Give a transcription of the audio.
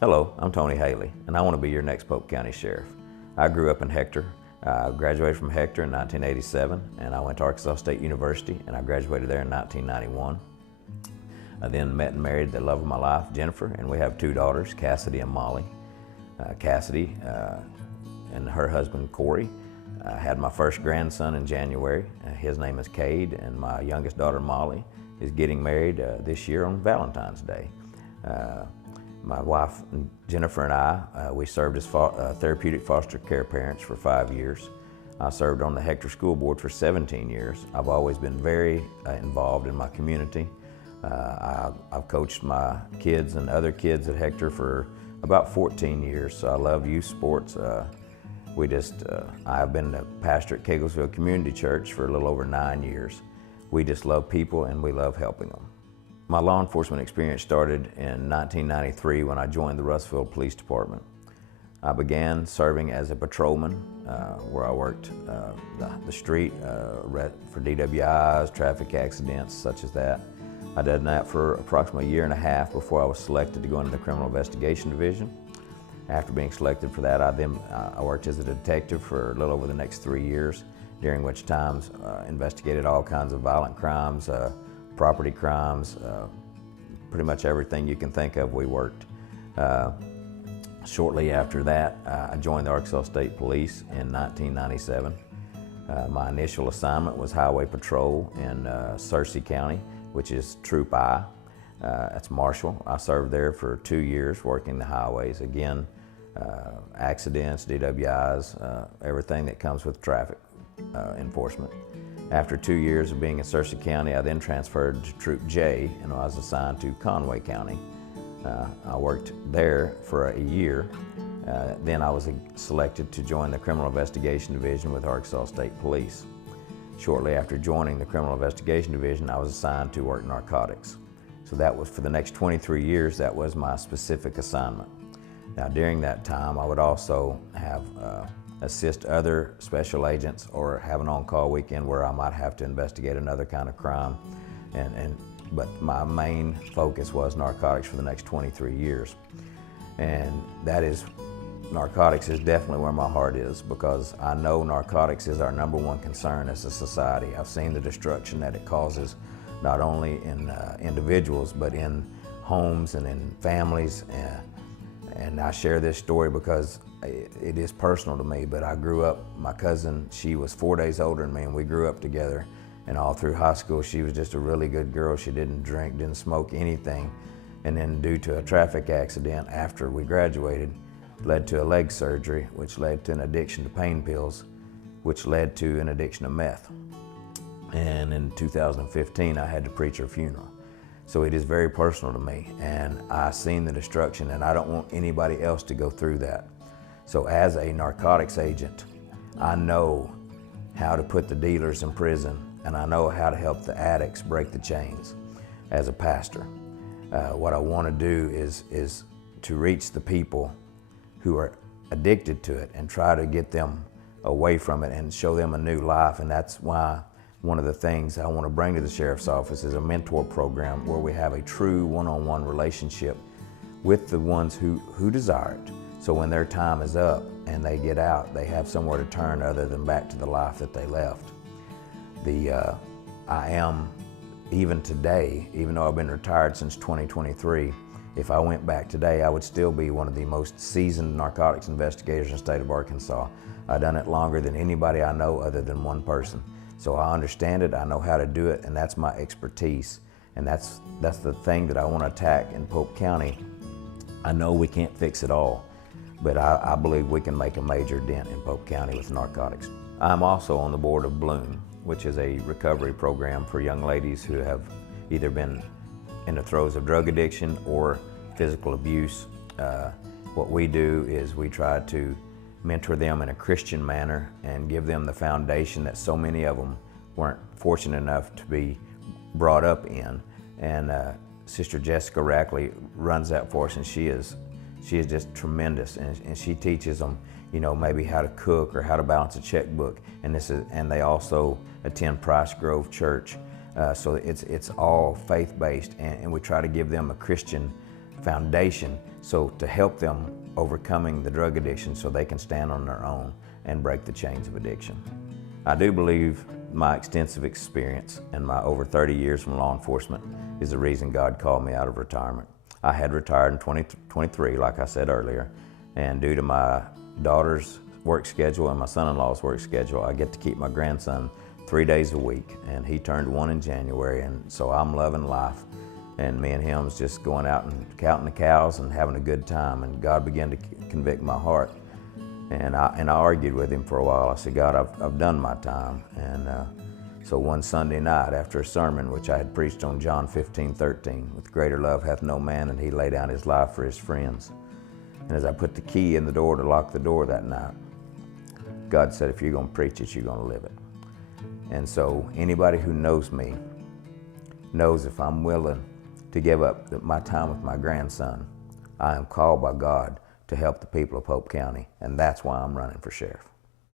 Hello, I'm Tony Haley, and I want to be your next Pope County Sheriff. I grew up in Hector. I graduated from Hector in 1987, and I went to Arkansas State University, and I graduated there in 1991. I then met and married the love of my life, Jennifer, and we have two daughters, Cassidy and Molly. Cassidy and her husband, Corey, had my first grandson in January. His name is Cade, and my youngest daughter, Molly, is getting married this year on Valentine's Day. My wife, Jennifer, and I, we served as therapeutic foster care parents for 5 years. I served on the Hector School Board for 17 years. I've always been very involved in my community. I've coached my kids and other kids at Hector for about 14 years, so I love youth sports. I've been a pastor at Keglesville Community Church for a little over 9 years. We just love people and we love helping them. My law enforcement experience started in 1993 when I joined the Russellville Police Department. I began serving as a patrolman where I worked the street for DWIs, traffic accidents such as that. I did that for approximately a year and a half before I was selected to go into the Criminal Investigation Division. After being selected for that, I worked as a detective for a little over the next 3 years, during which times investigated all kinds of violent crimes, property crimes, pretty much everything you can think of, we worked. Shortly after that, I joined the Arkansas State Police in 1997. My initial assignment was Highway Patrol in Searcy County, which is Troop I. That's Marshall. I served there for 2 years working the highways. Again, accidents, DWIs, everything that comes with traffic enforcement. After 2 years of being in Searcy County, I then transferred to Troop J and I was assigned to Conway County. I worked there for a year. Then I was selected to join the Criminal Investigation Division with Arkansas State Police. Shortly after joining the Criminal Investigation Division, I was assigned to work narcotics. So that was for the next 23 years, that was my specific assignment. Now during that time, I would also have assist other special agents or have an on-call weekend where I might have to investigate another kind of crime. But my main focus was narcotics for the next 23 years. And narcotics is definitely where my heart is, because I know narcotics is our #1 concern as a society. I've seen the destruction that it causes, not only in individuals, but in homes and in families. And I share this story because it is personal to me, but I grew up, my cousin, she was 4 days older than me, and we grew up together. And all through high school, she was just a really good girl. She didn't drink, didn't smoke anything. And then due to a traffic accident after we graduated, led to a leg surgery, which led to an addiction to pain pills, which led to an addiction to meth. And in 2015, I had to preach her funeral. So it is very personal to me, and I've seen the destruction, and I don't want anybody else to go through that. So as a narcotics agent, I know how to put the dealers in prison, and I know how to help the addicts break the chains. As a pastor, what I want to do is to reach the people who are addicted to it and try to get them away from it and show them a new life. And that's why one of the things I want to bring to the Sheriff's Office is a mentor program where we have a true one-on-one relationship with the ones who desire it. So when their time is up and they get out, they have somewhere to turn other than back to the life that they left. I am, even today, even though I've been retired since 2023, if I went back today, I would still be one of the most seasoned narcotics investigators in the state of Arkansas. I've done it longer than anybody I know other than one person. So I understand it, I know how to do it, and that's my expertise. And that's the thing that I want to attack in Pope County. I know we can't fix it all, but I believe we can make a major dent in Pope County with narcotics. I'm also on the board of Bloom, which is a recovery program for young ladies who have either been in the throes of drug addiction or physical abuse. What we do is we try to mentor them in a Christian manner and give them the foundation that so many of them weren't fortunate enough to be brought up in. And Sister Jessica Rackley runs that for us, and she is just tremendous, and she teaches them, maybe how to cook or how to balance a checkbook. And they also attend Price Grove Church. So it's all faith-based, and we try to give them a Christian foundation so to help them overcoming the drug addiction so they can stand on their own and break the chains of addiction. I do believe my extensive experience and my over 30 years from law enforcement is the reason God called me out of retirement. I had retired in 2023, like I said earlier, and due to my daughter's work schedule and my son-in-law's work schedule, I get to keep my grandson 3 days a week, and he turned 1 in January, and so I'm loving life. And me and him's just going out and counting the cows and having a good time, and God began to convict my heart. And I argued with him for a while. I said, God, I've done my time. And so one Sunday night after a sermon, which I had preached on John 15:13, with greater love hath no man than he lay down his life for his friends. And as I put the key in the door to lock the door that night, God said, if you're gonna preach it, you're gonna live it. And so anybody who knows me knows if I'm willing to give up my time with my grandson, I am called by God to help the people of Pope County, and that's why I'm running for sheriff.